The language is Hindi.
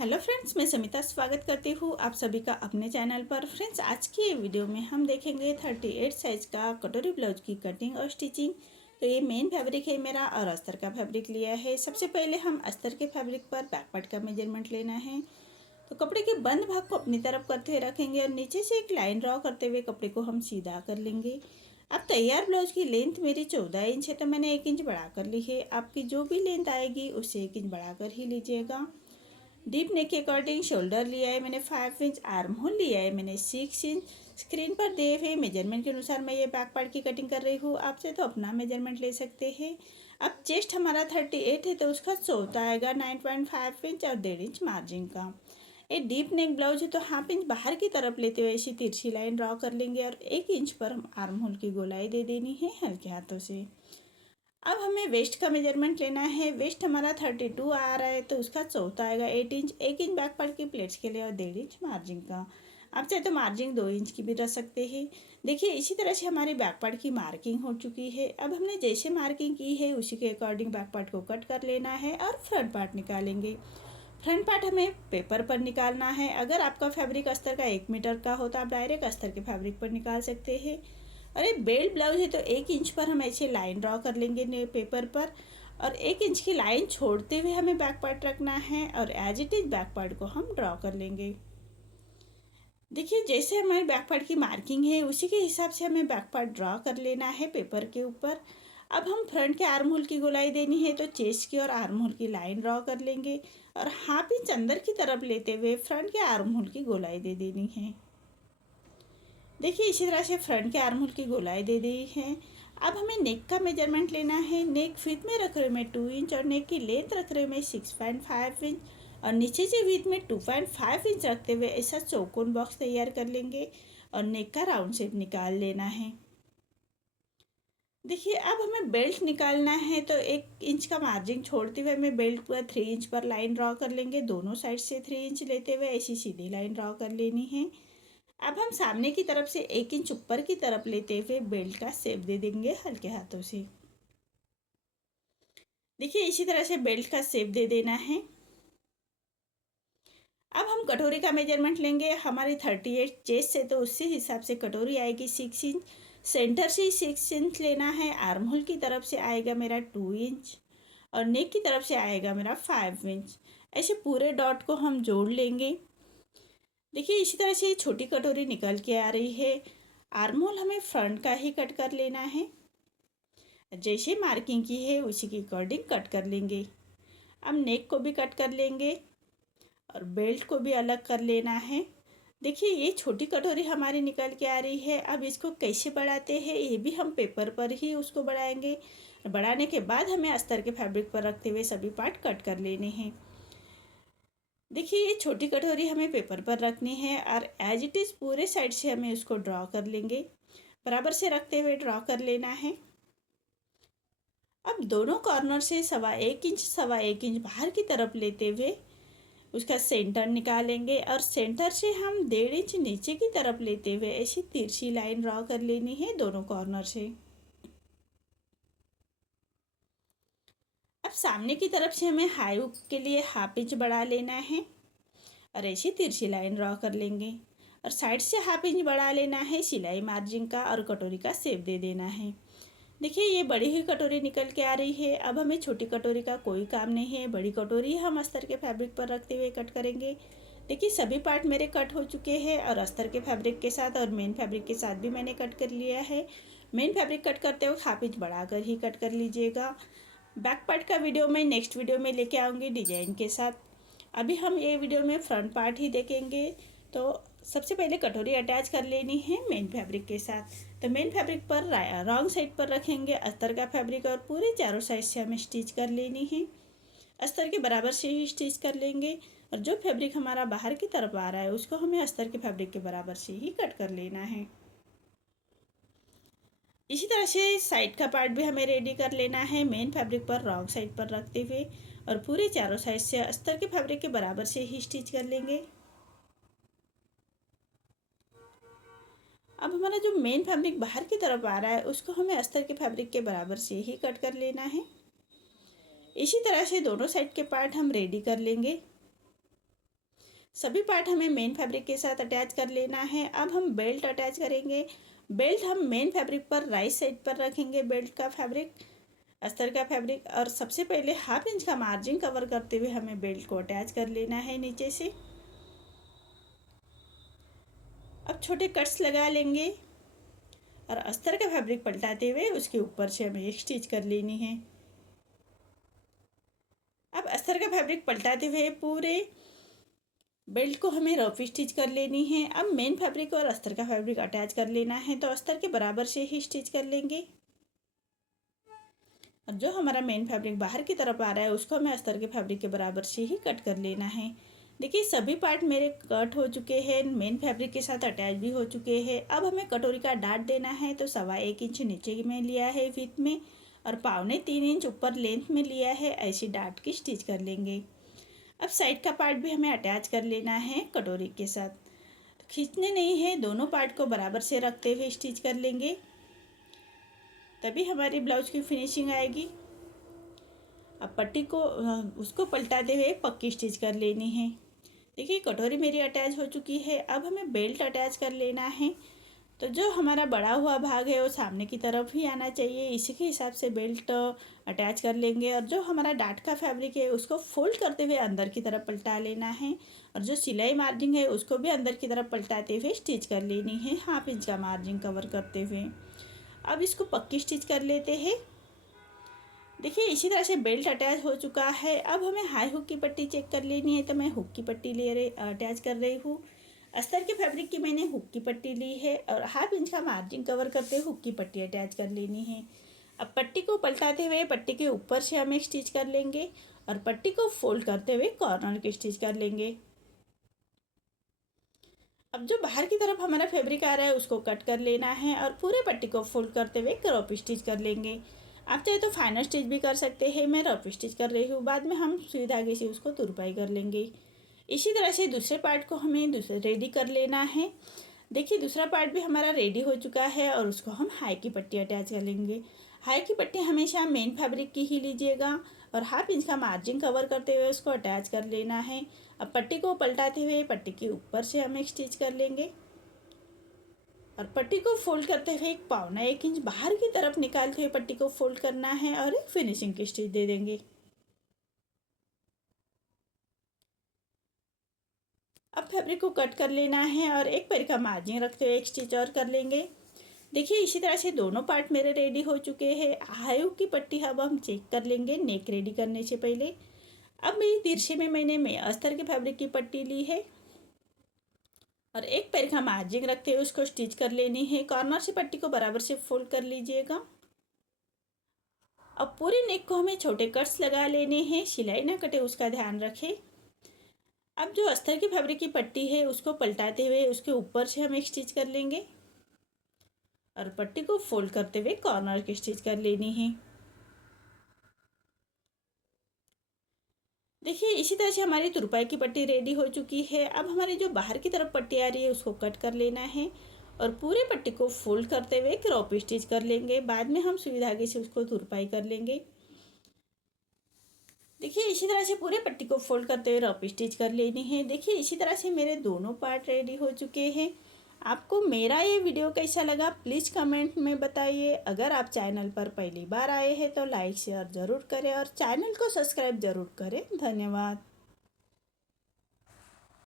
हेलो फ्रेंड्स, मैं समिता स्वागत करती हूँ आप सभी का अपने चैनल पर। फ्रेंड्स, आज की ये वीडियो में हम देखेंगे 38 साइज का कटोरी ब्लाउज की कटिंग और स्टिचिंग। तो ये मेन फैब्रिक है मेरा और अस्तर का फैब्रिक लिया है। सबसे पहले हम अस्तर के फैब्रिक पर बैक पार्ट का मेजरमेंट लेना है। तो कपड़े के बंद भाग को अपनी तरफ करते रखेंगे और नीचे से एक लाइन ड्रॉ करते हुए कपड़े को हम सीधा कर लेंगे। अब तैयार ब्लाउज की लेंथ मेरी 14 इंच है, तो मैंने 1 इंच बढ़ा कर ली है। आपकी जो भी लेंथ आएगी उससे 1 इंच बढ़ा कर ही लीजिएगा। डीप नेक के अकॉर्डिंग शोल्डर लिया है मैंने 5 इंच, आर्म होल लिया है मैंने 6 इंच। स्क्रीन पर दिए हुए मेजरमेंट के अनुसार मैं ये बैक पार्ट की कटिंग कर रही हूँ। आपसे तो अपना मेजरमेंट ले सकते हैं। अब चेस्ट हमारा 38 है, तो उसका चौथा आएगा 9.5 इंच और 1.5 इंच मार्जिन का। ये डीप नेक ब्लाउज है, तो हाफ इंच बाहर की तरफ लेते हुए ऐसी तिरछी लाइन ड्रॉ कर लेंगे और 1 इंच पर हम आर्म होल की गोलाई दे देनी है हल्के हाथों से। अब हमें वेस्ट का मेजरमेंट लेना है। वेस्ट हमारा 32 आ रहा है, तो उसका चौथा आएगा 8 इंच। 1 इंच बैक पार्ट की प्लेट्स के लिए और 1.5 इंच मार्जिन का। आप चाहे तो मार्जिन 2 इंच की भी रख सकते हैं। देखिए, इसी तरह से हमारी बैक पार्ट की मार्किंग हो चुकी है। अब हमने जैसे मार्किंग की है उसी के अकॉर्डिंग बैक पार्ट को कट कर लेना है और फ्रंट पार्ट निकालेंगे। फ्रंट पार्ट हमें पेपर पर निकालना है। अगर आपका फैब्रिक अस्तर का 1 मीटर का हो तो आप डायरेक्ट अस्तर के फैब्रिक पर निकाल सकते हैं। और ये बेल्ट ब्लाउज है, तो 1 इंच पर हम ऐसे लाइन ड्रॉ कर लेंगे पेपर पर और 1 इंच की लाइन छोड़ते हुए हमें बैक पार्ट रखना है और as it is back part को हम ड्रॉ कर लेंगे। देखिए, जैसे हमारी बैक पार्ट की मार्किंग है उसी के हिसाब से हमें बैक पार्ट ड्रॉ कर लेना है पेपर के ऊपर। अब हम फ्रंट के आर्म होल की गोलाई देनी है, तो चेस्ट की और आर्म होल की लाइन ड्रॉ कर लेंगे और हाफ इंच अंदर की तरफ लेते हुए फ्रंट के आर्म होल की गोलाई दे देनी है। देखिए, इसी तरह से फ्रंट के आर्म होल की गोलाई दे दी है। अब हमें नेक का मेजरमेंट लेना है। नेक विड्थ में रख रहे मैं 2 इंच और नेक की लेंथ रख रहे मैं 6.5 इंच और नीचे से विड्थ में 2.5 इंच रखते हुए ऐसा चौकोन बॉक्स तैयार कर लेंगे और नेक का राउंड शेप निकाल लेना है। देखिए, अब हमें बेल्ट निकालना है, तो 1 इंच का मार्जिन छोड़ते हुए हमें बेल्ट पर 3 इंच पर लाइन ड्रॉ कर लेंगे। दोनों साइड से 3 इंच लेते हुए ऐसी सीधी लाइन ड्रॉ कर लेनी है। अब हम सामने की तरफ से 1 इंच ऊपर की तरफ लेते हुए बेल्ट का शेप दे देंगे हल्के हाथों से। देखिए, इसी तरह से बेल्ट का शेप दे देना है। अब हम कटोरी का मेजरमेंट लेंगे। हमारी 38 चेस्ट है, तो उसी हिसाब से कटोरी आएगी 6 इंच। सेंटर से 6 इंच लेना है। आर्म होल की तरफ से आएगा मेरा 2 इंच और नेक की तरफ से आएगा मेरा 5 इंच। ऐसे पूरे डॉट को हम जोड़ लेंगे। देखिए, इसी तरह से छोटी कटोरी निकल के आ रही है। आर्म होल हमें फ्रंट का ही कट कर लेना है। जैसे मार्किंग की है उसी के अकॉर्डिंग कट कर लेंगे। अब नेक को भी कट कर लेंगे और बेल्ट को भी अलग कर लेना है। देखिए, ये छोटी कटोरी हमारी निकल के आ रही है। अब इसको कैसे बढ़ाते हैं ये भी हम पेपर पर ही उसको बढ़ाएंगे। बढ़ाने के बाद हमें अस्तर के फैब्रिक पर रखते हुए सभी पार्ट कट कर लेने हैं। देखिए, ये छोटी कटोरी हमें पेपर पर रखनी है और एज इट इज़ पूरे साइड से हमें उसको ड्रॉ कर लेंगे। बराबर से रखते हुए ड्रॉ कर लेना है। अब दोनों कॉर्नर से 1.25 इंच बाहर की तरफ लेते हुए उसका सेंटर निकालेंगे और सेंटर से हम 1.5 इंच नीचे की तरफ लेते हुए ऐसी तिरछी लाइन ड्रॉ कर लेनी है दोनों कॉर्नर से। अब सामने की तरफ से हमें हाई हुक के लिए हाफ इंच बढ़ा लेना है और ऐसी तिरछी लाइन ड्रॉ कर लेंगे और साइड से हाफ इंच बढ़ा लेना है सिलाई मार्जिन का और कटोरी का शेप दे देना है। देखिए, ये बड़ी हुई कटोरी निकल के आ रही है। अब हमें छोटी कटोरी का कोई काम नहीं है। बड़ी कटोरी हम अस्तर के फैब्रिक पर रखते हुए कट करेंगे। देखिए, सभी पार्ट मेरे कट हो चुके हैं और अस्तर के फैब्रिक के साथ और मेन फैब्रिक के साथ भी मैंने कट कर लिया है। मेन फैब्रिक कट करते वक्त हाफ इंच बढ़ाकर ही कट कर लीजिएगा। बैक पार्ट का वीडियो मैं नेक्स्ट वीडियो में लेके आऊँगी डिजाइन के साथ। अभी हम ये वीडियो में फ्रंट पार्ट ही देखेंगे। तो सबसे पहले कटोरी अटैच कर लेनी है मेन फैब्रिक के साथ। तो मेन फैब्रिक पर रॉन्ग साइड पर रखेंगे अस्तर का फैब्रिक और पूरे चारों साइड से हमें स्टिच कर लेनी है। अस्तर के बराबर से ही स्टिच कर लेंगे और जो फैब्रिक हमारा बाहर की तरफ आ रहा है उसको हमें अस्तर के फैब्रिक के बराबर से ही कट कर लेना है। इसी तरह से साइड का पार्ट भी हमें रेडी कर लेना है मेन फैब्रिक पर रॉन्ग साइड पर रखते हुए और पूरे चारों साइड से अस्तर के फैब्रिक के बराबर से ही स्टिच कर लेंगे। अब हमारा जो मेन फैब्रिक बाहर की तरफ आ रहा है उसको हमें अस्तर के फैब्रिक के बराबर से ही कट कर लेना है। इसी तरह से दोनों साइड के पार्ट हम रेडी कर लेंगे। सभी पार्ट हमें मेन फैब्रिक के साथ अटैच कर लेना है। अब हम बेल्ट अटैच करेंगे। बेल्ट हम मेन फैब्रिक पर राइट साइड पर रखेंगे। बेल्ट का फैब्रिक, अस्तर का फैब्रिक, और सबसे पहले 1/2 इंच का मार्जिन कवर करते हुए हमें बेल्ट को अटैच कर लेना है नीचे से। अब छोटे कट्स लगा लेंगे और अस्तर का फैब्रिक पलटाते हुए उसके ऊपर से हमें एक स्टिच कर लेनी है। अब अस्तर का फैब्रिक पलटाते हुए पूरे बेल्ट को हमें रफ स्टिच कर लेनी है। अब मेन फैब्रिक और अस्तर का फैब्रिक अटैच कर लेना है, तो अस्तर के बराबर से ही स्टिच कर लेंगे। और जो हमारा मेन फैब्रिक बाहर की तरफ आ रहा है उसको हमें अस्तर के फैब्रिक के बराबर से ही कट कर लेना है। देखिए सभी पार्ट मेरे कट हो चुके हैं, मेन फैब्रिक के साथ अटैच भी हो चुके हैं। अब हमें कटोरी का डाट देना है, तो 1.25 इंच नीचे में लिया है विड्थ में और 2.25 इंच ऊपर लेंथ में लिया है। ऐसी डाट की स्टिच कर लेंगे। अब साइड का पार्ट भी हमें अटैच कर लेना है कटोरी के साथ। तो खींचने नहीं है, दोनों पार्ट को बराबर से रखते हुए स्टिच कर लेंगे, तभी हमारी ब्लाउज की फिनिशिंग आएगी। अब पट्टी को उसको पलटाते हुए पक्की स्टिच कर लेनी है। देखिए कटोरी मेरी अटैच हो चुकी है। अब हमें बेल्ट अटैच कर लेना है, तो जो हमारा बड़ा हुआ भाग है वो सामने की तरफ ही आना चाहिए। इसी के हिसाब से बेल्ट अटैच कर लेंगे। और जो हमारा डाट का फैब्रिक है उसको फोल्ड करते हुए अंदर की तरफ पलटा लेना है, और जो सिलाई मार्जिन है उसको भी अंदर की तरफ पलटाते हुए स्टिच कर लेनी है, 1/2 इंच का मार्जिन कवर करते हुए। अब इसको पक्की स्टिच कर लेते हैं। देखिए इसी तरह से बेल्ट अटैच हो चुका है। अब हमें हाई हुक की पट्टी चेक कर लेनी है, तो मैं हुक की पट्टी अटैच कर रही हूँ। अस्तर के फैब्रिक की मैंने हुक की पट्टी ली है और 1/2 इंच का मार्जिन कवर करते हुए हुक की पट्टी अटैच कर लेनी है। अब पट्टी को पलटाते हुए पट्टी के ऊपर से हम एक स्टिच कर लेंगे और पट्टी को फोल्ड करते हुए कॉर्नर की स्टिच कर लेंगे। अब जो बाहर की तरफ हमारा फैब्रिक आ रहा है उसको कट कर लेना है और पूरे पट्टी को फोल्ड करते हुए क्रॉप स्टिच कर लेंगे। आप चाहे तो फाइनल स्टिच भी कर सकते हैं, मैं रफ स्टिच कर रही हूँ। बाद में हम सुई धागे से उसको तुरपाई कर लेंगे। इसी तरह से दूसरे पार्ट को हमें रेडी कर लेना है। देखिए दूसरा पार्ट भी हमारा रेडी हो चुका है और उसको हम हाई की पट्टी अटैच कर लेंगे। हाई की पट्टी हमेशा मेन फैब्रिक की ही लीजिएगा और 1/2 इंच का मार्जिन कवर करते हुए उसको अटैच कर लेना है। अब पट्टी को पलटाते हुए पट्टी के ऊपर से हम एक स्टिच कर लेंगे और पट्टी को फोल्ड करते हुए 1.25 इंच बाहर की तरफ निकालते हुए पट्टी को फोल्ड करना है और एक फिनिशिंग की स्टिच दे देंगे। अब फैब्रिक को कट कर लेना है और एक पैर का मार्जिन रखते हुए एक स्टिच और कर लेंगे। देखिए इसी तरह से दोनों पार्ट मेरे रेडी हो चुके हैं। हाई हुक की पट्टी अब हम चेक कर लेंगे नेक रेडी करने से पहले। अब मेरी तिरछे में मैंने अस्तर के फैब्रिक की पट्टी ली है और एक पैर का मार्जिन रखते हुए उसको स्टिच कर लेनी है। कॉर्नर से पट्टी को बराबर से फोल्ड कर लीजिएगा। अब पूरे नेक को हमें छोटे कट्स लगा लेने हैं, सिलाई ना कटे उसका ध्यान रखें। अब जो अस्तर की फैब्रिक की पट्टी है उसको पलटाते हुए उसके ऊपर से हम एक स्टिच कर लेंगे और पट्टी को फोल्ड करते हुए कॉर्नर की स्टिच कर लेनी है। देखिए इसी तरह से हमारी तुरपाई की पट्टी रेडी हो चुकी है। अब हमारी जो बाहर की तरफ पट्टी आ रही है उसको कट कर लेना है और पूरे पट्टी को फोल्ड करते हुए क्रॉप स्टिच कर लेंगे। बाद में हम सुई धागे से उसको तुरपाई कर लेंगे। देखिए इसी तरह से पूरे पट्टी को फोल्ड करते हुए रफ स्टिच कर लेनी है। देखिए इसी तरह से मेरे दोनों पार्ट रेडी हो चुके हैं। आपको मेरा ये वीडियो कैसा लगा प्लीज़ कमेंट में बताइए। अगर आप चैनल पर पहली बार आए हैं तो लाइक शेयर ज़रूर करें और चैनल को सब्सक्राइब ज़रूर करें। धन्यवाद।